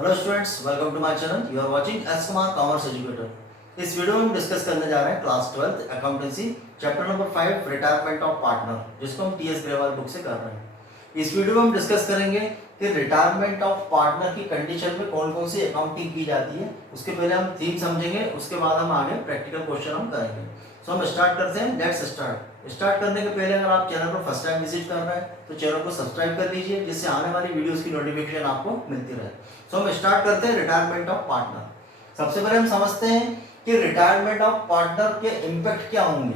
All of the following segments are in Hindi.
Hello students, welcome to my channel. You are watching S Kumar commerce educator. इस वीडियो में हम डिस्कस करने जा रहे हैं class 12 accountancy chapter number 5 retirement of partner, जिसको हम टीएस ग्रेवाल बुक से कर रहे हैं। इस वीडियो में हम डिस्कस करेंगे कि रिटायरमेंट ऑफ पार्टनर की कंडीशन में कौन कौन सी अकाउंटिंग की जाती है। उसके पहले हम थीम समझेंगे, उसके बाद हम आगे प्रैक्टिकल क्वेश्चन हम करेंगे। सो हम स्टार्ट करते हैं। लेट्स स्टार्ट करने के पहले अगर आप चैनल पर फर्स्ट टाइम विजिट कर रहे हैं तो चैनल को सब्सक्राइब कर लीजिए, जिससे आने वाली वीडियोस की नोटिफिकेशन आपको मिलती रहे। सो हम स्टार्ट करते हैं रिटायरमेंट ऑफ पार्टनर। सबसे पहले हम समझते हैं कि रिटायरमेंट ऑफ पार्टनर के इम्पैक्ट क्या होंगे।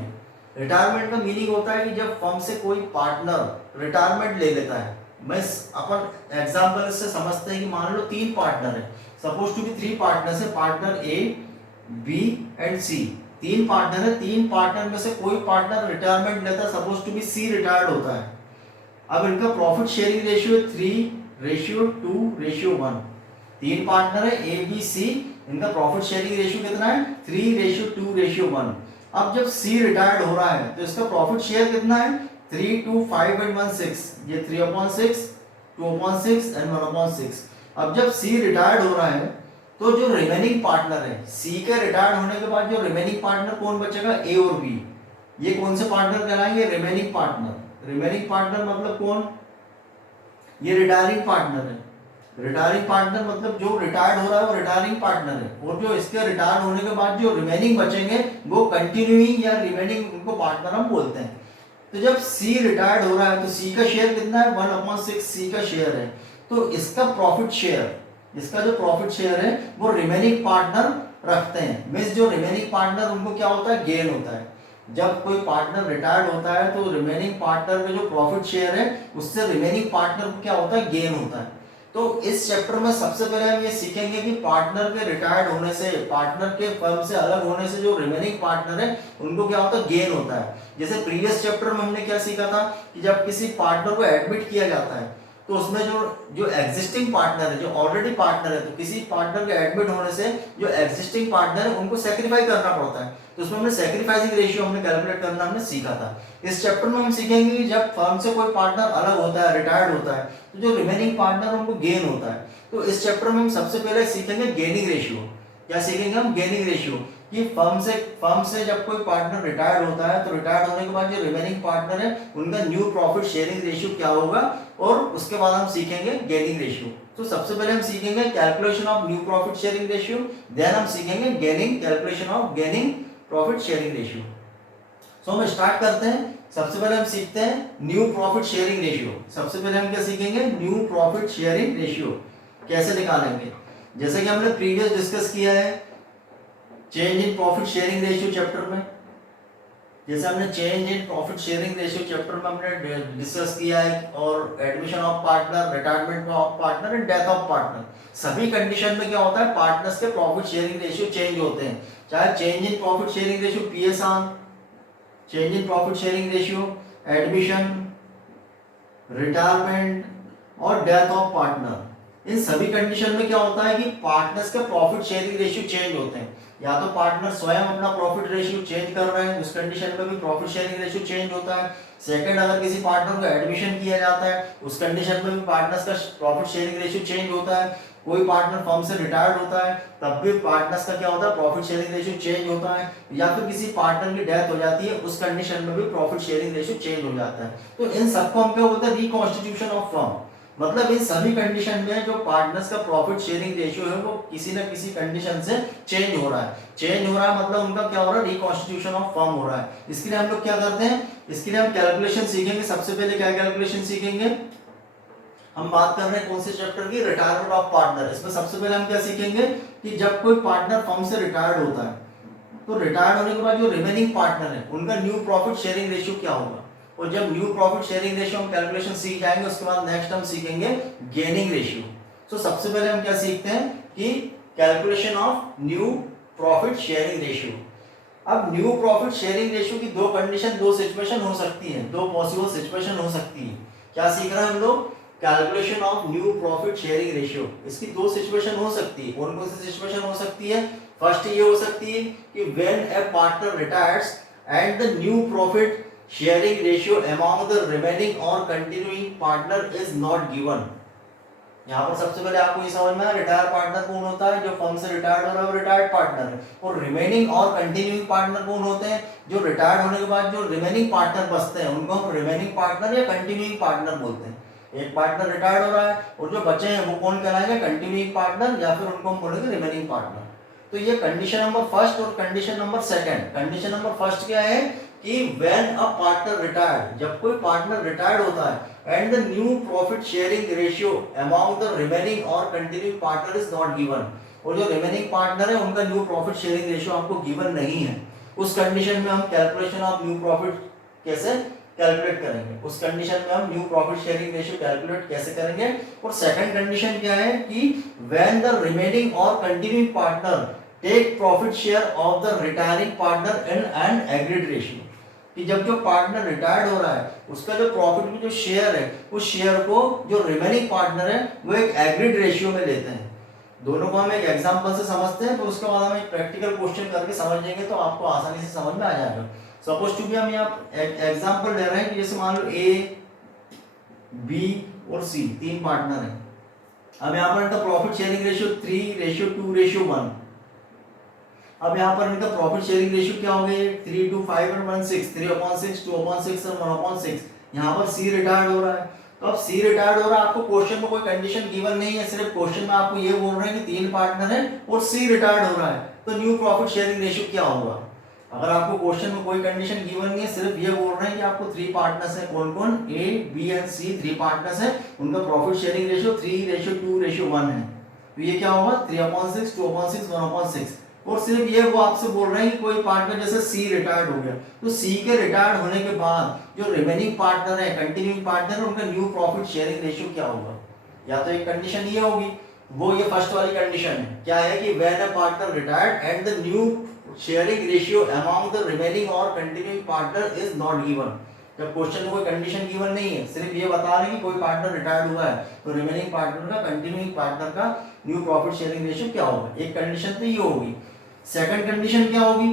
रिटायरमेंट का मीनिंग होता है कि जब फर्म से कोई पार्टनर रिटायरमेंट ले लेता है। मैं अपन एग्जांपल से समझते हैं कि मान लो 3 पार्टनर है, सपोज टू बी 3 पार्टनर्स है, partner A, B and C. 3 partner है, 3 पार्टनर में से कोई पार्टनर रिटायरमेंट लेता है, suppose to be C retired होता है। अब इनका प्रॉफिट शेयरिंग रेशियो 3:2:1। 3 पार्टनर है ए बी सी, इनका प्रॉफिट शेयरिंग रेशियो कितना है 3:2:1। अब जब सी रिटायर्ड हो रहा है तो इसका प्रॉफिट शेयर कितना है 3:5 and 1/6। ये 3/6, 2/6 एंड 1/6। अब जब सी रिटायर्ड हो रहा है तो जो रिमेनिंग पार्टनर है, सी के रिटायर्ड होने के बाद जो रिमेनिंग पार्टनर कौन बचेगा, ए और बी। ये कौन से पार्टनर कहलाएंगे, रिमेनिंग पार्टनर। रिमेनिंग पार्टनर मतलब कौन, ये रिटायरिंग पार्टनर है। रिटायरिंग पार्टनर मतलब जो रिटायर्ड हो रहा है वो रिटायरिंग पार्टनर है, और जो इसके रिटायर्ड होने के बाद जो रिमेनिंग बचेंगे वो कंटिन्यूइंग या रिमेनिंग उनको पार्टनर हम बोलते हैं। तो जब सी रिटायर्ड हो रहा है तो सी का शेयर कितना है 1/6 सी का शेयर है। तो इसका प्रॉफिट शेयर, इसका जो प्रॉफिट शेयर है वो रिमेनिंग पार्टनर रखते हैं। मींस जो रिमेनिंग पार्टनर उनको क्या होता है, गेन होता है। जब कोई पार्टनर रिटायर्ड होता है तो रिमेनिंग पार्टनर में जो प्रॉफिट शेयर है उससे रिमेनिंग पार्टनर को क्या होता है, गेन होता है। तो इस चैप्टर में सबसे पहले हम ये सीखेंगे कि पार्टनर के रिटायर्ड होने से, पार्टनर के फर्म से अलग होने से जो रिमेनिंग पार्टनर है उनको क्या होता है, गेन होता है। जैसे प्रीवियस चैप्टर में हमने क्या सीखा था कि जब किसी पार्टनर को एडमिट किया जाता है तो उसमें जो एग्जिस्टिंग पार्टनर है, जो ऑलरेडी पार्टनर है, तो किसी पार्टनर के एडमिट होने से जो एग्जिस्टिंग पार्टनर है उनको सेक्रीफाई करना पड़ता है। तो उसमें हमने सेक्रीफाइसिंग रेशियो हमने कैलकुलेट करना हमने सीखा था। इस चैप्टर में हम सीखेंगे कि जब फर्म से कोई पार्टनर अलग होता है, रिटायर्ड होता है, तो जो रिमेनिंग पार्टनर उनको गेन होता है। तो इस चैप्टर में हम सबसे पहले सीखेंगे गेनिंग रेशियो। क्या सीखेंगे हम, गेनिंग रेशियो। कि फर्म से जब कोई पार्टनर रिटायर्ड होता है तो रिटायर्ड होने के बाद जो रिमेनिंग पार्टनर है उनका न्यू प्रॉफिट शेयरिंग रेशियो क्या होगा, और उसके बाद हम सीखेंगे गेनिंग रेशियो। तो सबसे पहले हम सीखेंगे calculation of new profit sharing ratio, then हम सीखेंगे gaining, calculation of gaining profit sharing ratio. So हम स्टार्ट करते हैं। सबसे पहले हम सीखते हैं न्यू प्रॉफिट शेयरिंग रेशियो। सबसे पहले हम क्या सीखेंगे, न्यू प्रॉफिट शेयरिंग रेशियो कैसे निकालेंगे। जैसे कि हमने प्रीवियस डिस्कस किया है change in profit sharing ratio chapter में। जैसे हमने change in profit sharing ratio chapter में हमने डिस्कस किया है, और admission of partner, retirement of partner and death of partner, सभी कंडीशन में क्या होता है, पार्टनर्स के प्रॉफिट शेयरिंग रेशियो चेंज होते हैं। चाहे change in profit sharing ratio PSR, change in profit sharing ratio, admission, retirement और डेथ ऑफ पार्टनर, इन सभी कंडीशन में क्या होता है कि पार्टनर्स के प्रॉफिट शेयरिंग रेशियो चेंज होते हैं। या तो पार्टनर स्वयं अपना प्रॉफिट रेशियो चेंज कर रहे हैं, उस कंडीशन में भी प्रॉफिट शेयरिंग रेशियो चेंज होता है। सेकंड, अगर किसी पार्टनर को एडमिशन किया जाता है उस कंडीशन में भी पार्टनर्स का प्रॉफिट शेयरिंग रेशियो चेंज होता है। कोई पार्टनर फर्म से रिटायर्ड होता है तब भी पार्टनर्स का क्या होता है, प्रॉफिट शेयरिंग रेशियो चेंज होता है। या फिर किसी पार्टनर की डेथ हो जाती है उस कंडीशन में भी प्रॉफिट शेयरिंग रेशियो चेंज हो जाता है। तो इन सबको हम क्या बोलते हैं, रिकॉन्स्टिट्यूशन ऑफ फर्म। मतलब इन सभी कंडीशन में जो पार्टनर्स का प्रॉफिट शेयरिंग रेशियो है वो किसी न किसी कंडीशन से चेंज हो रहा है। चेंज हो रहा है मतलब उनका क्या हो रहा है, रिकॉन्स्टिट्यूशन ऑफ फर्म हो रहा है। इसके लिए हम लोग क्या करते हैं, इसके लिए हम कैलकुलेशन सीखेंगे। सबसे पहले क्या कैलकुलेशन सीखेंगे, हम बात कर रहे हैं कौन से चैप्टर की, रिटायरमेंट ऑफ पार्टनर। इसमें सबसे पहले हम क्या सीखेंगे कि जब कोई पार्टनर फर्म से रिटायर्ड होता है तो रिटायर्ड होने के बाद जो रिमेनिंग पार्टनर है उनका न्यू प्रॉफिट शेयरिंग रेशियो क्या होगा। और जब न्यू प्रॉफिट शेयरिंग रेशियो हम कैलकुलेशन सीख जाएंगे उसके बाद नेक्स्ट हम सीखेंगे गेनिंग रेशियो। तो सबसे पहले हम क्या सीखते हैं कि calculation of new profit sharing ratio. अब न्यू प्रॉफिट शेयरिंग रेशियो की दो कंडीशन, दो सिचुएशन हो सकती है, दो पॉसिबल सिचुएशन हो सकती है। क्या सीख रहे हैं हम लोग, calculation of new profit sharing ratio. इसकी दो सिचुएशन हो सकती है। कौन कौन सी सिचुएशन हो सकती है, फर्स्ट ये हो सकती है कि when a partner retires and the new profit sharing ratio among the remaining और continuing partner is not given. यहाँ पर सबसे पहले आपको ये समझ में आया, रिटायर पार्टनर कौन होता है, जो फर्म से रिटायर्ड हो रहा है वो रिटायर्ड पार्टनर है। और रिमेनिंग और कंटिन्यूइंग पार्टनर कौन होते हैं, जो रिटायर्ड होने के बाद जो रिमेनिंग पार्टनर बचते हैं उनको हम रिमेनिंग पार्टनर या कंटिन्यूइंग पार्टनर बोलते हैं। एक पार्टनर रिटायर्ड हो रहा है और जो बचे हैं वो कौन कहलाएंगे, कंटिन्यूइंग पार्टनर या फिर उनको हम बोलेंगे रिमेनिंग पार्टनर। तो ये कंडीशन नंबर फर्स्ट और condition number second. Condition number first क्या है कि व्हेन अ पार्टनर रिटायर्ड, जब कोई पार्टनर रिटायर्ड होता है and the new profit sharing ratio among the remaining or continuing partner is not given, और जो रिमेनिंग पार्टनर है उनका न्यू प्रॉफिट शेयरिंग रेशियो आपको गिवन नहीं है, उस कंडीशन में हम कैलकुलेशन ऑफ न्यू प्रॉफिट कैसे कैलकुलेट करेंगे, उस कंडीशन में हम new profit sharing ratio calculate कैसे करेंगे। और सेकंड कंडीशन क्या है कि व्हेन द रिमेनिंग और continuing partner take profit share of the retiring partner in an agreed ratio, कि जब जो पार्टनर रिटायर्ड हो रहा है उसका जो प्रॉफिट में जो शेयर है उस शेयर को जो रिमेनिंग पार्टनर है वो एक एग्रीड रेशियो में लेते हैं। दोनों को हम एक एग्जांपल से समझते हैं, तो उसके बाद हम एक प्रैक्टिकल क्वेश्चन करके समझेंगे तो आपको आसानी से समझ में आ जाएगा। सपोज टू बी हम यहाँ एग्जांपल ले रहे हैं कि जैसे मान लो ए, बी और सी तीन पार्टनर हैं। अब यहाँ पर इनका प्रॉफिट शेयरिंग रेशियो 3:2:1। अब यहाँ पर इनका प्रॉफिट शेयरिंग रेशियो क्या हो गया, 3:5 and 1:6, 3/6, 2/6 और 1/6। यहाँ पर सी रिटायर्ड हो रहा है, तो अब सी रिटायर्ड हो रहा है, आपको क्वेश्चन में कोई कंडीशन गिवन नहीं है, सिर्फ क्वेश्चन में आपको ये बोल रहे हैं कि तीन पार्टनर है और सी रिटायर्ड हो रहा है, तो न्यू प्रॉफिट शेयरिंग रेशियो क्या होगा। अगर आपको क्वेश्चन में कोई कंडीशन गिवन नहीं है, सिर्फ ये बोल रहे हैं कि आपको थ्री पार्टनर्स है, कौन कौन, A, B and C, three partners है, उनका प्रॉफिट शेयरिंग रेशियो 3:2:1 है, तो ये क्या होगा 3/6, 2/6, 1/6। और सिर्फ ये वो आपसे बोल रहे हैं कि कोई पार्टनर जैसे सी रिटायर्ड हो गया, तो सी के रिटायर्ड होने के बाद जो रिमेनिंग पार्टनर है, कंटिन्यूइंग पार्टनर है, उनका न्यू प्रॉफिट शेयरिंग रेशियो क्या होगा। या तो एक कंडीशन ये होगी, वो ये फर्स्ट वाली कंडीशन है, क्या है कि when a partner retired and the new sharing ratio among the remaining और continuing partner is not given. जब क्वेश्चन में कोई कंडीशन गिवन नहीं है, सिर्फ ये बता रहे हैं कि कोई पार्टनर रिटायर्ड हुआ है, तो रिमेनिंग पार्टनर का, कंटिन्यूइंग पार्टनर का न्यू प्रॉफिट शेयरिंग रेशियो क्या होगा। एक कंडीशन तो ये होगी। सेकंड कंडीशन क्या होगी,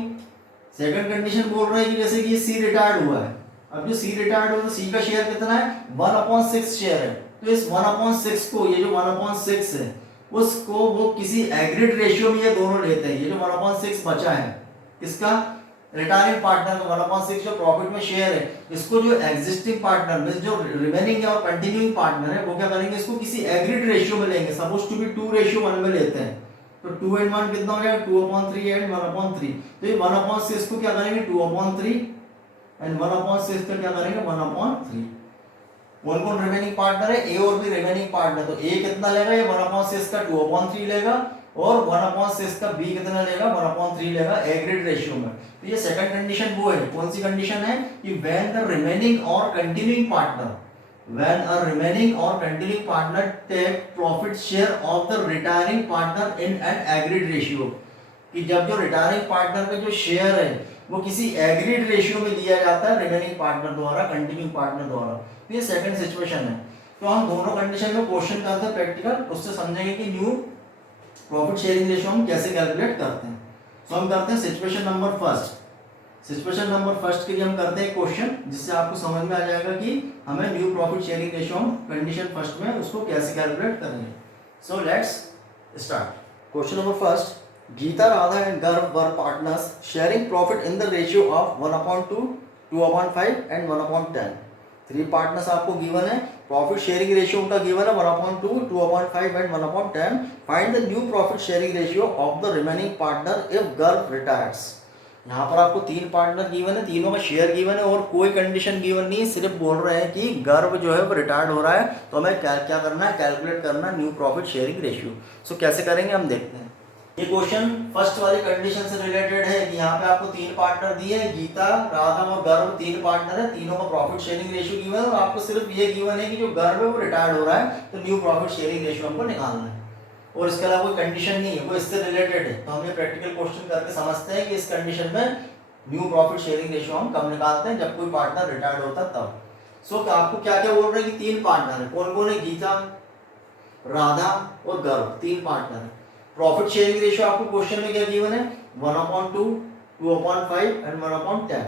सेकंड कंडीशन बोल रहे हैं कि जैसे कि सी रिटायर्ड हुआ है, अब जो सी रिटायर्ड हुआ तो सी का शेयर कितना है, 1/6 शेयर है, तो इस 1/6 को, ये जो 1/6 है उसको वो किसी एग्रीड रेशियो में ये दोनों लेते हैं। ये जो 1/6 बचा है इसका रिटायरिंग पार्टनर का 1/6 जो प्रॉफिट में शेयर है, इसको जो एग्जिस्टिंग पार्टनर में जो रिमेनिंग और कंटिन्यूइंग पार्टनर है वो क्या करेंगे, इसको किसी एग्रीड रेशियो में लेंगे, सपोज टू बी 2:1 में लेते हैं, तो 2 and 1 कितना हो जाएगा, 2/3 and 1/3। तो ये 1/6 को क्या करेंगे 2/3 एंड 1/6 का क्या करेंगे 1/3। कौन कौन रिमेनिंग पार्टनर है, ए और बी रिमेनिंग पार्टनर, तो ए कितना लेगा, ये 1/6 का 2/3 लेगा और 1/6 का बी कितना लेगा 1/3 लेगा एग्रीड रेशियो में। तो ये सेकंड कंडीशन वो है, कौन सी कंडीशन है कि व्हेन द रिमेनिंग और continuing partner, when a remaining or continuing partner take profit share of the retiring partner in an agreed ratio, कि जब जो रिटायरिंग पार्टनर का जो शेयर है वो किसी एग्रीड रेशियो में दिया जाता है रिमेनिंग पार्टनर द्वारा, कंटिन्यूइंग पार्टनर द्वारा, तो ये सेकंड सिचुएशन है। तो हम दोनों कंडीशन में क्वेश्चन करते हैं प्रैक्टिकल, उससे समझेंगे कि न्यू प्रॉफिट शेयरिंग रेशियो हम कैसे कैलकुलेट करते हैं। सो हम करते हैं situation number first. Situation number first के लिए हम करते हैं क्वेश्चन, जिससे आपको समझ में आ जाएगा कि हमें new profit sharing ratio condition first में उसको कैसे कैलकुलेट करेंगे। So let's start. Question number first, Geeta, Radha and Garv were partners sharing profit in the ratio of 1/2, 2/5 and 1/10। Three partners आपको गिवन है, प्रॉफिट शेयरिंग रेशियो उनका गिवन है 1/2, 2/5 and 1/10। Find the new profit sharing ratio of the remaining partner if Garv retires. यहाँ पर आपको तीन पार्टनर गिवन है, तीनों का शेयर गिवन है और कोई कंडीशन गिवन नहीं है, सिर्फ बोल रहे हैं कि गर्व जो है वो रिटायर्ड हो रहा है, तो हमें क्या करना है, कैलकुलेट करना है न्यू प्रॉफिट शेयरिंग रेशियो। सो कैसे करेंगे हम देखते हैं। ये क्वेश्चन फर्स्ट वाली कंडीशन से रिलेटेड है कि यहाँ पे आपको तीन पार्टनर दिए हैं, गीता, राधा और गर्व तीन पार्टनर है, तीनों का प्रॉफिट शेयरिंग रेशियो गिवन है और आपको सिर्फ ये गिवन है कि जो गर्व है वो रिटायर्ड हो रहा है, तो न्यू प्रॉफिट शेयरिंग रेशियो हमको निकालना है और इसके अलावा कोई कंडीशन नहीं है, वो इससे रिलेटेड है। तो हम ये प्रैक्टिकल क्वेश्चन करके समझते हैं कि इस कंडीशन में न्यू प्रॉफिट शेयरिंग रेशियो हम कब निकालते हैं, जब कोई पार्टनर रिटायर्ड होता है तब। सो आपको क्या क्या बोल रहे हैं कि तीन पार्टनर है, कौन कौन है, गीता, राधा और गर्व, तीन पार्टनर है। प्रॉफिट शेयरिंग रेशियो आपको क्वेश्चन में क्या गिवन है 1/2, 2/5 एंड 1/10।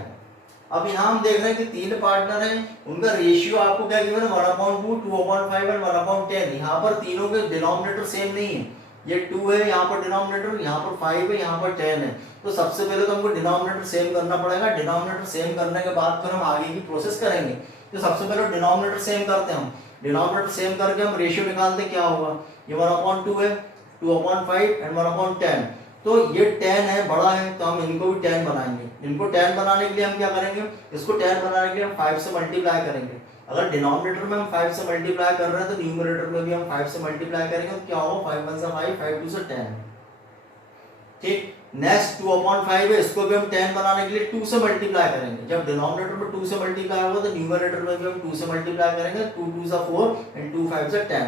अब यहाँ हम देख रहे हैं कि 3 पार्टनर हैं, उनका रेशियो आपको क्या गिवन है 1/2, 2/5 एंड 1/10। यहाँ पर तीनों के डिनोमिनेटर सेम नहीं है, ये 2 है यहाँ पर डिनोमिनेटर, यहाँ पर 5 है, यहाँ पर 10 है। तो सबसे पहले तो हमको डिनोमिनेटर सेम करना पड़ेगा। डिनोमिनेटर सेम करने के बाद फिर हम आगे की प्रोसेस करेंगे। तो सबसे पहले डिनोमिनेटर सेम करते हैं हम। डिनोमिनेटर सेम करके हम रेशियो निकालते क्या होगा, ये 1/2 है, 2/5 एंड 1/10। तो ये 10 है, बड़ा है, तो हम इनको भी 10 बनाएंगे। इनको 10 बनाने के लिए हम क्या करेंगे, इसको 10 बनाने के लिए हम 5 से मल्टीप्लाई करेंगे। अगर डिनोमिनेटर में हम 5 से मल्टीप्लाई कर रहे हैं तो न्यूमरेटर में भी हम 5 से मल्टीप्लाई करेंगे, तो क्या होगा 5 1 5, 5 2 10। ठीक, नेक्स्ट 2/5 है, इसको भी हम 10 बनाने के लिए 2 से मल्टीप्लाई करेंगे। जब डिनोमिनेटर में 2 से मल्टीप्लाई होगा तो न्यूमरेटर में भी हम 2 से मल्टीप्लाई करेंगे। 2 2 4 एंड 2 5 10।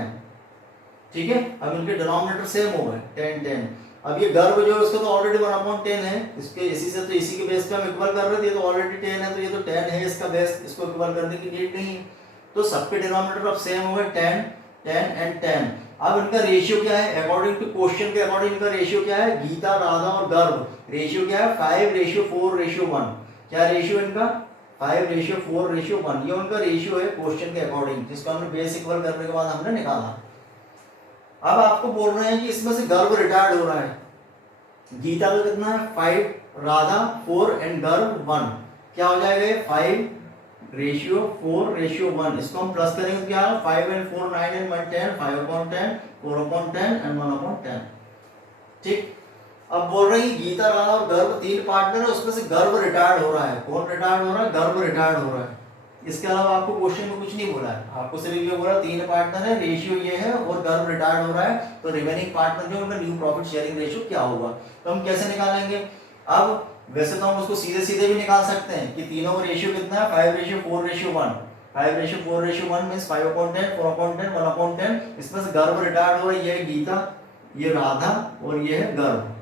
ठीक है, अब इनके डिनोमिनेटर सेम हो गए 10 10। अब ये गर्भ जो है उसका तो ऑलरेडी 1/10 है, इसके इसी से तो इसी के बेस पे हम इक्वल कर रहे थे, ये तो ऑलरेडी 10 है, तो ये तो 10 है इसका बेस, इसको इक्वल करने की नीड नहीं है। तो सबके डिनोमिनेटर अब सेम हो गए 10 10 एंड 10। अब इनका रेशियो क्या है, अकॉर्डिंग टू क्वेश्चन के अकॉर्डिंग इनका रेशियो क्या है, गीता, राधा और गर्भ रेशियो क्या है 5:4:1। क्या रेशियो इनका 5:4:1। ये उनका रेशियो है क्वेश्चन के अकॉर्डिंग, जिसको हमने बेस इक्वल करने के बाद हमने निकाला। अब आपको बोल रहे हैं कि इसमें से गर्भ रिटायर्ड हो रहा है, गीता का कितना है 5, राधा 4 एंड गर्भ 1। क्या हो जाएगा ये 5:4:1। इसको हम प्लस करेंगे तो क्या है 5 एंड 4 9 एंड 1 10, 5/10, 4/10 एंड 1/10। ठीक, अब बोल रहे हैं गीता, राधा और गर्भ 3 पार्टनर है, उसमें से गर्भ रिटायर्ड हो रहा है। कौन रिटायर्ड हो रहा है, गर्भ रिटायर्ड हो रहा है। इसके अलावा आपको क्वेश्चन में कुछ नहीं बोला है, आपको सिर्फ ये बोला 3 पार्टनर है, रेशियो ये है और गर्भ रिटायर्ड हो रहा है, तो रिमेनिंग पार्टनर जो उनका न्यू प्रॉफिट शेयरिंग रेशियो क्या होगा। तो हम कैसे निकालेंगे, अब वैसे तो हम उसको सीधे सीधे भी निकाल सकते हैं कि तीनों का रेशियो कितना है 5:4:1। 5:4:1 मींस 5/10, 4/10, 1/10। इसमें से गर्भ रिटायर्ड हो रहा है, ये है गीता, ये राधा और ये है गर्भ।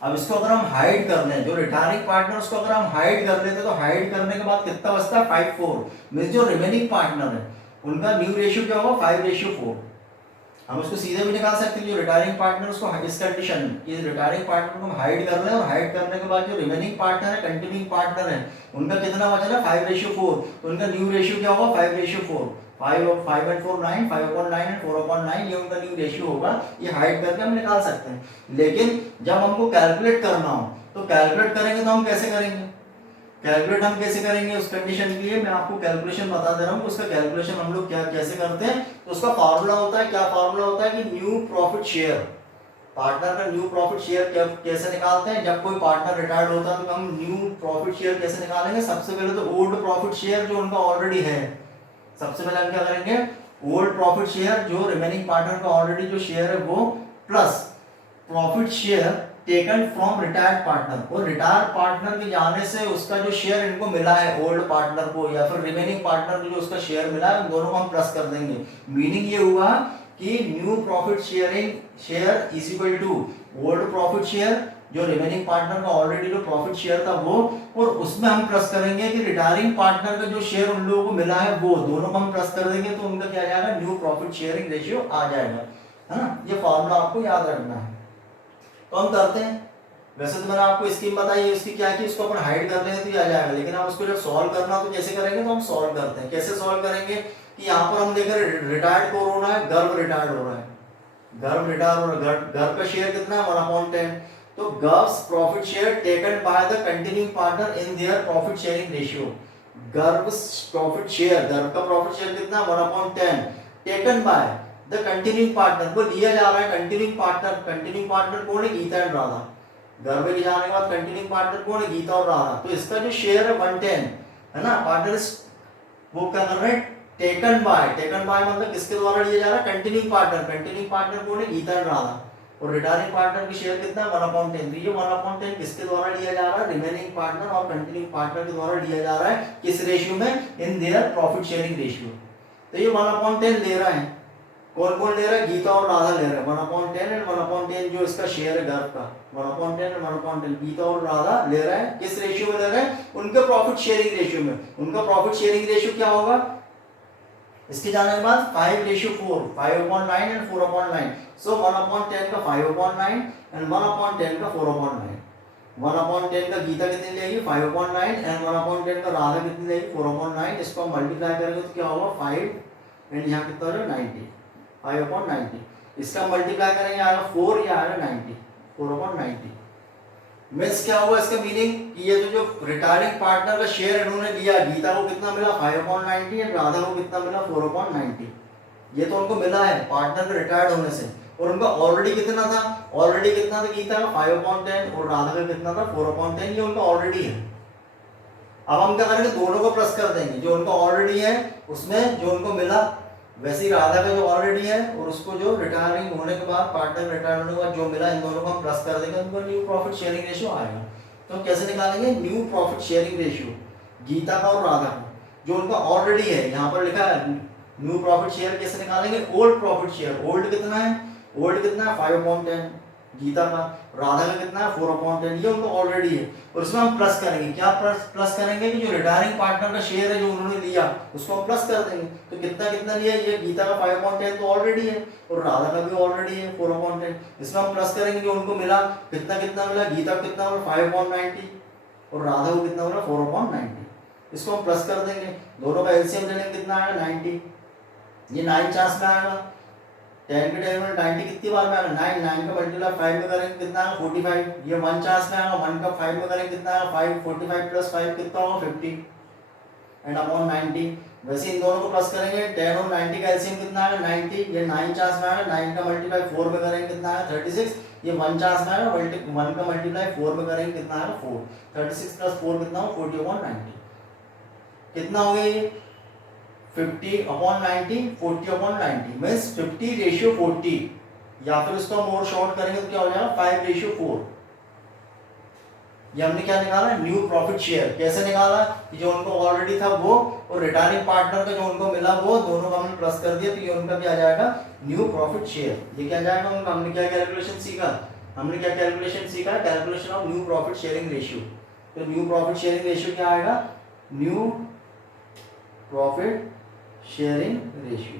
अब इसको अगर हम हाइड कर लें, जो रिटायरिंग पार्टनर उसको अगर हम हाइड कर लेते तो हाइड करने के बाद कितना बचता है 5:4। मींस जो रिमेनिंग पार्टनर है उनका न्यू रेशियो क्या होगा 5:4। हम उसको सीधे भी निकाल सकते हैं, जो रिटायरिंग पार्टनर उसको इस कंडीशन कि रिटायरिंग पार्टनर को हम हाइड कर लें और हाइड करने के बाद जो रिमेनिंग पार्टनर है, कंटिन्यूइंग पार्टनर है, उनका कितना बचा है 5:4। तो उनका न्यू रेशियो क्या होगा 5:4। 5 and 4 9, 5/9 and 4/9 ये उनका न्यू रेशियो होगा। ये हाइड करके हम निकाल सकते हैं। लेकिन जब हमको कैलकुलेट करना हो तो कैलकुलेट करेंगे तो हम कैसे करेंगे, कैलकुलेट हम कैसे करेंगे उस कंडीशन के लिए मैं आपको कैलकुलेशन बता दे रहा हूँ। उसका कैलकुलेशन हम लोग क्या कैसे करते हैं, तो उसका फार्मूला होता है, क्या फार्मूला होता है कि न्यू प्रॉफिट शेयर, पार्टनर का न्यू प्रॉफिट शेयर कैसे निकालते हैं। जब कोई पार्टनर रिटायर्ड होता है तो हम न्यू प्रॉफिट शेयर कैसे निकालेंगे, सबसे पहले तो ओल्ड प्रॉफिट शेयर जो उनका ऑलरेडी है, सबसे पहले हम क्या करेंगे ओल्ड प्रॉफिट शेयर जो रिमेनिंग पार्टनर का ऑलरेडी जो शेयर है वो, plus profit share taken from retired partner, और रिटायर्ड पार्टनर के जाने से उसका जो शेयर इनको मिला है ओल्ड पार्टनर को या फिर रिमेनिंग पार्टनर को जो उसका शेयर मिला है, उन दोनों को हम प्लस कर देंगे। मीनिंग ये हुआ कि new profit sharing share is equal to old profit share जो रिमेनिंग पार्टनर का ऑलरेडी जो प्रॉफिट शेयर था वो, और उसमें हम प्लस करेंगे कि रिटायरिंग पार्टनर का जो शेयर उन लोगों को मिला है वो, दोनों को हम प्लस कर देंगे तो उनका क्या आ जाएगा न्यू प्रॉफिट शेयरिंग रेशियो आ जाएगा, है ना। ये फॉर्मूला आपको याद रखना है। तो हम करते हैं, वैसे तो मैंने आपको स्कीम बताई है इसकी क्या की, इसको अपन हाइड कर लेंगे तो ये आ जाएगा। लेकिन हम उसको जब सॉल्व करना तो कैसे करेंगे, तो हम सॉल्व करते हैं। कैसे सॉल्व करेंगे कि यहाँ पर हम देख रहे हैं रिटायर्ड कौन हो रहा है, गर्भ रिटायर्ड हो रहा है, गर्भ रिटायर्ड हो रहा है, गर्भ का शेयर कितना है 1/10। तो Garbh's profit share taken by the continuing partner in their profit sharing ratio. Garbh's profit share, Garbh का प्रॉफिट शेयर कितना 1/10 taken by the continuing partner, वो लिया जा रहा है कंटिन्यूइंग पार्टनर। कंटिन्यूइंग पार्टनर कौन है, गीता एंड राधा। गर्भ के जाने के बाद कंटिन्यूइंग पार्टनर कौन है, गीता और राधा। तो इसका जो शेयर है 110 है ना, पार्टनर वो क्या कर रहे हैं टेकन बाय, टेकन बाय मतलब किसके द्वारा लिया जा रहा है, कंटिन्यूइंग पार्टनर। कंटिन्यूइंग पार्टनर कौन है, गीता एंड राधा। और रिटायरिंग पार्टनर की शेयर कितना 1/10। ये 1/10 किसके द्वारा लिया जा रहा है, रिमेनिंग पार्टनर और कंटिन्यूइंग पार्टनर के द्वारा लिया जा रहा है, किस रेशियो में, इन देयर प्रॉफिट शेयरिंग रेशियो। तो ये 1/10 ले रहा है, कौन कौन ले रहा है, गीता और राधा ले रहा है 1/10 एंड 1/10 जो इसका शेयर है गर्भ का 1/10 एंड 1/10 गीता और राधा ले रहा है, किस रेशियो में ले रहा है, उनके प्रॉफिट शेयरिंग रेशियो में। उनका प्रॉफिट शेयरिंग रेशियो क्या होगा, इसके जाने के बाद 5:4, 5/9 एंड 4/9। सो 1/10 का 5/9 एंड 1/10 का 4/9। 1/10 का गीता कितनी लेगी 5/9 एंड 1/10 का राधा कितनी लेगी 4/9। इसको हम मल्टीप्लाई करेंगे तो क्या होगा 5 एंड यहाँ कितना हो जाएगा 90 5/90। इसका मल्टीप्लाई करेंगे आएगा 4 या आएगा 90 4/90। मीन्स क्या हुआ इसका मीनिंग कि ये जो रिटायरिंग पार्टनर का शेयर इन्होंने लिया गीता को कितना मिला 5/90 एंड राधा को कितना मिला 4/90। ये तो उनको मिला है पार्टनर के रिटायर्ड होने से और उनका ऑलरेडी कितना था गीता का 5/10 और राधा का कितना था 4/10। ये उनका ऑलरेडी है। अब हम क्या करेंगे दोनों को प्लस कर देंगे, जो उनका ऑलरेडी है उसमें जो उनको मिला वैसे ही राधा का जो ऑलरेडी है और उसको जो रिटायरिंग होने के बाद पार्टनर रिटायर होने के बाद जो मिला इन दोनों को हम प्लस कर देंगे, उनको न्यू प्रॉफिट शेयरिंग रेशियो आएगा। तो कैसे निकालेंगे new profit sharing ratio Geeta का और राधा का जो उनका ऑलरेडी है। यहाँ पर लिखा है न्यू प्रॉफिट शेयर कैसे निकालेंगे ओल्ड प्रॉफिट शेयर। ओल्ड कितना है 5/10 गीता का, राधा का कितना है 4/10। ये उनको ऑलरेडी है और उसमें हम प्लस करेंगे। क्या प्लस करेंगे कि जो रिटायरिंग पार्टनर का शेयर है जो उन्होंने लिया उसको हम प्लस कर देंगे। तो कितना लिया ये गीता का 5/10 तो ऑलरेडी है और राधा का भी ऑलरेडी है 4/10। इसमें हम प्लस करेंगे जो उनको मिला कितना मिला गीता को कितना मिला 5/90 और राधा को कितना मिला 4/90। इसको हम प्लस कर देंगे, दोनों का एलसीएम ले लेंगे कितना आएगा 90। ये 9 चांस में आएगा 10 के टाइम में 90 कितनी बार में आएगा 9 का मल्टीप्लाई 5 में करेंगे कितना आएगा 45। ये 1 चांस में आएगा 1 का 5 में करेंगे कितना आएगा 5 45 प्लस 5 कितना होगा 50 एंड अपॉन 90। वैसे इन दोनों को प्लस करेंगे 10 और 90 का एलसीएम कितना आएगा 90। ये 9 चांस में आएगा 9 का मल्टीप्लाई 4 में करेंगे कितना आएगा 36। ये 1 चांस में आएगा 1 का मल्टीप्लाई 4 में करेंगे कितना आएगा 4। 36 प्लस 4 कितना होगा 40/90। कितना हो गया ये 50/90 40/90 मीन्स 50:40 या फिर इसको हम और शॉर्ट करेंगे तो क्या हो जाएगा 5:4। ये हमने क्या निकाला न्यू प्रॉफिट शेयर। कैसे निकाला कि जो उनको ऑलरेडी था वो और रिटायरिंग पार्टनर का जो उनको मिला वो दोनों का हमने प्लस कर दिया तो ये उनका भी आ जाएगा न्यू प्रॉफिट शेयर। ये क्या जाएगा उनका हमने क्या कैलकुलेशन सीखा calculation of new profit sharing ratio. तो न्यू प्रॉफिट शेयरिंग रेशियो क्या आएगा न्यू प्रॉफिट शेयरिंग रेशियो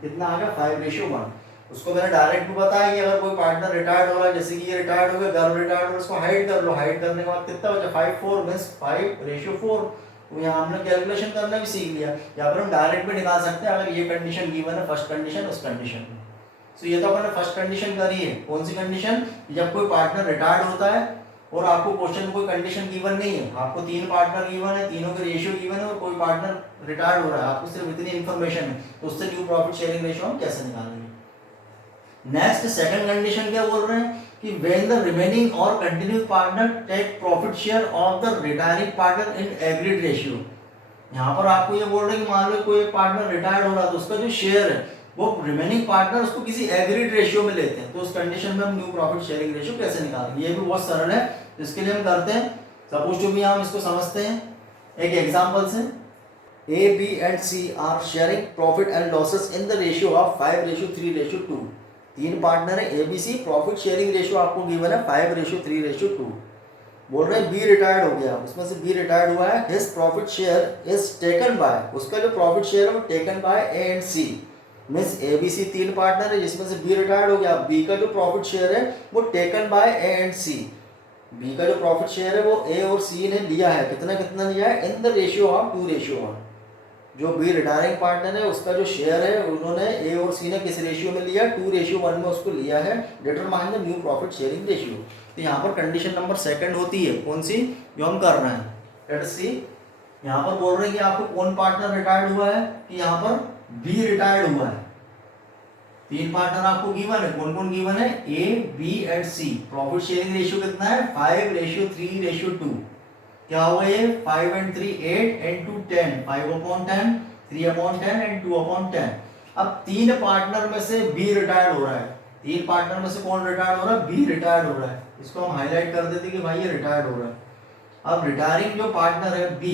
कितना आ गया 5:1। उसको मैंने डायरेक्ट भी बताया कि अगर कोई पार्टनर रिटायर्ड हो रहा है जैसे कि ये रिटायर्ड हो गया गर्ल रिटायर्ड हो उसको हाइड कर लो। हाइड करने के बाद कितना बचा 5/4 मींस 5:4। तो यहाँ हमने कैलकुलेशन करना भी सीख लिया। यहाँ पर हम डायरेक्ट भी निकाल सकते हैं अगर ये कंडीशन गिवन है फर्स्ट कंडीशन उस कंडीशन में। तो ये तो अपने फर्स्ट कंडीशन करी है। कौन सी कंडीशन जब कोई पार्टनर रिटायर्ड होता है और आपको क्वेश्चन में कोई कंडीशन गिवन नहीं है, आपको 3 पार्टनर गिवन है, तीनों के रेशियो गिवन है और कोई पार्टनर रिटायर्ड हो रहा है, आपको सिर्फ इतनी इन्फॉर्मेशन है तो उससे न्यू प्रॉफिट शेयरिंग रेशियो हम कैसे निकालेंगे। नेक्स्ट सेकंड कंडीशन क्या बोल रहे हैं कि व्हेन द रिमेनिंग और continue partner take profit share of the retiring partner in agreed ratio. यहाँ पर आपको ये बोल रहे हैं कि मान लो कोई पार्टनर रिटायर्ड हो रहा है तो उसका जो शेयर है वो रिमेनिंग पार्टनर उसको किसी एग्रीड रेशियो में लेते हैं। तो उस कंडीशन में हम न्यू प्रॉफिट शेयरिंग रेशियो कैसे निकालेंगे। ये भी बहुत सरल है। इसके लिए हम करते हैं सपोज टू बी हम इसको समझते हैं एक एग्जांपल से। A, B and C are sharing profit and losses in the ratio of 5:3:2। 3 partner है A, B, C। Profit sharing ratio आपको गिवन है 5:3:2। बोल रहे हैं B रिटायर्ड हो गया, उसमें से B रिटायर्ड हुआ है। His profit share is taken by, उसका जो प्रॉफिट शेयर है वो taken by A and C। Means A, B, C 3 partner है जिसमें से B रिटायर्ड हो गया। B का जो प्रॉफिट शेयर है वो taken by A and C। B का जो प्रॉफिट शेयर है वो A और C ने लिया है। कितना लिया है इन द रेशियो ऑफ 2:1। जो B रिटायरिंग पार्टनर है उसका जो शेयर है उन्होंने A और C ने किस रेशियो में लिया 2:1 में उसको लिया है। Determine the new profit sharing ratio. तो यहाँ पर कंडीशन नंबर सेकंड होती है कौन सी जो हम कर रहे हैं। लेट्स सी यहाँ पर बोल रहे हैं कि आपको कौन पार्टनर रिटायर्ड हुआ है कि यहाँ पर B रिटायर्ड हुआ है। 3 पार्टनर आपको गिवन है, कौन गिवन है A, B and C। Profit sharing ratio कितना है 5:3:2। क्या हुआ ये 5 and 3 8 and 2 10 5/10 3/10 and 2/10। अब 3 पार्टनर में से B रिटायर्ड हो रहा है। 3 पार्टनर में से कौन रिटायर्ड हो रहा है B रिटायर्ड हो रहा है। इसको हम हाईलाइट कर देते कि भाई ये रिटायर्ड हो रहा है। अब रिटायरिंग जो पार्टनर है B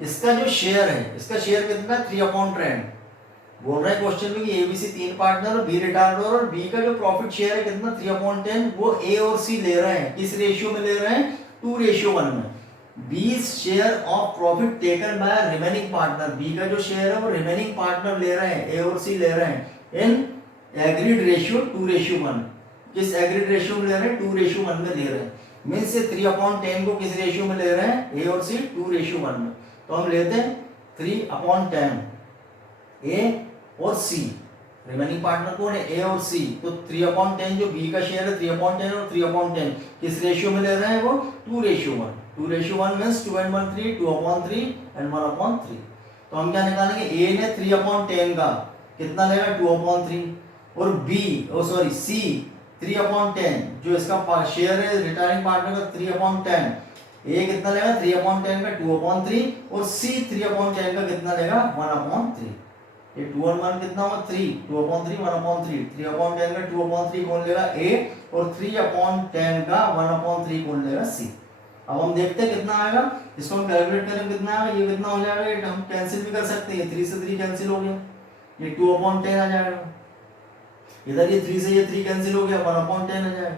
इसका जो शेयर है इसका शेयर कितना है 3/10। बोल रहे हैं क्वेश्चन में कि A, B, C 3 partner B retired हो रहा है और B का जो प्रॉफिट शेयर है कितना 3/10 वो A और C ले रहे हैं। किस रेशियो में ले रहे हैं 2:1 में। B's share of profit taken by remaining partner. B का जो शेयर है वो रिमेनिंग पार्टनर ले रहे हैं A और C ले रहे हैं इन एग्रीड रेशियो 2:1। किस एग्रीड रेशियो में ले रहे हैं 2:1 में ले रहे हैं। मीन्स ये 3/10 को किस रेशियो में ले रहे हैं, ए और सी 2:1 में। तो हम लेते हैं 3/10 ए और सी, रिमेनिंग पार्टनर कौन है, ए और सी। तो 3/10 जो बी का शेयर है 3/10 और 3/10 किस रेशियो में ले रहे हैं वो 2:1। 2:1 मीन्स 2 and 1 3, 2/3 and 1/3। तो हम क्या निकालेंगे, ए ने 3/10 का कितना लेगा 2/3 और बी सॉरी सी 3/10 जो इसका शेयर है रिटायरिंग पार्टनर का 3/10, ए कितना लेगा 3/10 का 2/3 और सी 3/10 का कितना लेगा 1/3। ये 2 और 1 कितना होगा 3, 2/3 1/3, 3/10 का 2/3 कौन लेगा ए और 3/10 का 1/3 कौन लेगा सी। अब हम देखते हैं कितना आएगा, इसको हम कैलकुलेट करें कितना आएगा, ये कितना हो जाएगा, ये हम कैंसिल भी कर सकते हैं, 3 से 3 कैंसिल हो गया, ये 2/10 आ जाएगा, इधर ये 3 से ये 3 कैंसिल हो गया 1/10 आ जाएगा।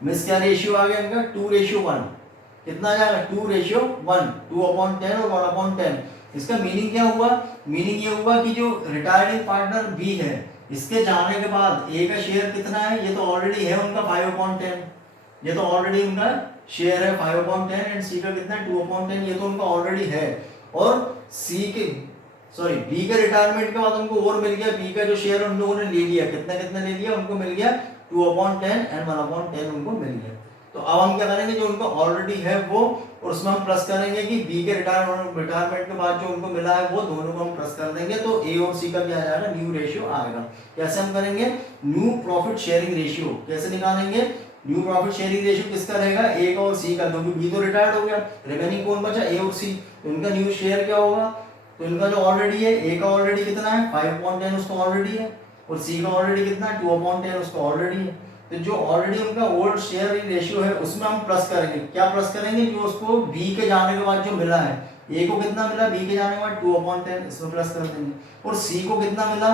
मींस क्या रेशियो आ गया इनका 2:1, कितना आ जाएगा 2:1, 2/10 और 1/10। इसका मीनिंग क्या हुआ, मीनिंग ये हुआ कि जो रिटायरिंग पार्टनर बी है इसके जाने के बाद ए का शेयर कितना है, ये तो ऑलरेडी है उनका 5/10, ये तो ऑलरेडी उनका शेयर है 5/10 एंड सी का कितना है 2/10, ये तो उनका ऑलरेडी है। और सी के सॉरी बी के रिटायरमेंट के बाद उनको और मिल गया, बी का जो शेयर उन लोगों ने ले लिया, कितना कितना ले लिया, उनको मिल गया 2/10 एंड 1/10 उनको मिल गया। तो अब हम क्या करेंगे, जो उनको ऑलरेडी है वो, और उसमें हम प्लस करेंगे कि बी के रिटायरमेंट के बाद जो उनको मिला है वो दोनों को हम प्लस कर देंगे, तो ए और सी का क्या आ जाएगा न्यू रेशियो आएगा। कैसे हम करेंगे, न्यू प्रॉफिट शेयरिंग रेशियो कैसे निकालेंगे, न्यू प्रॉफिट शेयरिंग रेशियो किसका रहेगा, ए का और सी का, क्योंकि बी तो रिटायर्ड हो गया, रिमेनिंग कौन बचा ए और सी, तो इनका न्यू शेयर क्या होगा, तो इनका जो ऑलरेडी है ए का ऑलरेडी कितना है 5/10 उसको ऑलरेडी है, और सी का ऑलरेडी कितना है 2/10 उसको ऑलरेडी है। तो जो ऑलरेडी उनका ओल्ड शेयर रेशियो है उसमें हम प्लस करेंगे, क्या प्लस करेंगे, जो उसको बी के जाने के बाद जो मिला है, ए को कितना मिला बी के जाने के बाद 2/10 इसमें प्लस कर देंगे, और सी को कितना मिला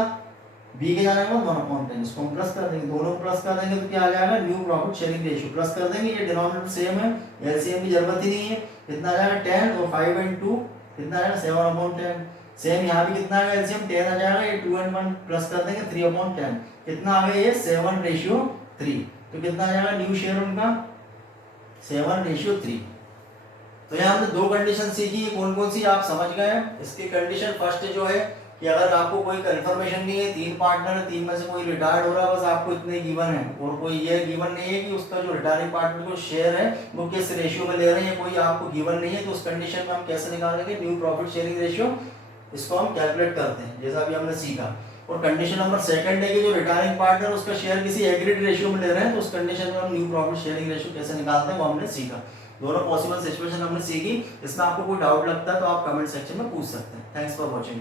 बी के जाने के बाद 1/10 इसको हम प्लस कर देंगे, दोनों को प्लस कर देंगे तो क्या आ जाएगा new profit sharing ratio, plus कर देंगे, ये डिनोमिनेटर सेम है, एलसीएम की जरूरत ही नहीं है, कितना आ जाएगा 10 और 5 and 2 कितना आ जाएगा 7/10, सेम यहाँ भी कितना आएगा एलसीएम 10 आ जाएगा, ये 2 and 1 प्लस कर देंगे 3/10, कितना आ गया ये 7:3, तो कितना आ जाएगा न्यू शेयर उनका 7:3। तो यहाँ हमने दो कंडीशन सीखी, कौन कौन सी आप समझ गए। इसकी कंडीशन फर्स्ट जो है कि अगर आपको कोई कंफर्मेशन नहीं है, 3 पार्टनर है, 3 में से कोई रिटायर्ड हो रहा है, बस आपको इतने गिवन है, और कोई ये गिवन नहीं है कि उसका जो रिटायरिंग पार्टनर को शेयर है वो किस रेशियो में ले रहे हैं, कोई आपको गिवन नहीं है, तो उस कंडीशन में हम कैसे निकालेंगे न्यू प्रॉफिट शेयरिंग रेशियो, इसको हम कैलकुलेट करते हैं जैसा अभी हमने सीखा। और कंडीशन नंबर सेकंड है कि जो रिटायरिंग पार्टनर उसका शेयर किसी एग्रीड रेशियो में ले रहे हैं, तो उस कंडीशन में हम न्यू प्रॉफिट शेयरिंग रेशियो कैसे निकालते हैं वो हमने सीखा। दोनों पॉसिबल सिचुएशन हमने सीखी, इसमें आपको कोई डाउट लगता है तो आप कमेंट सेक्शन में पूछ सकते हैं। Thanks for watching.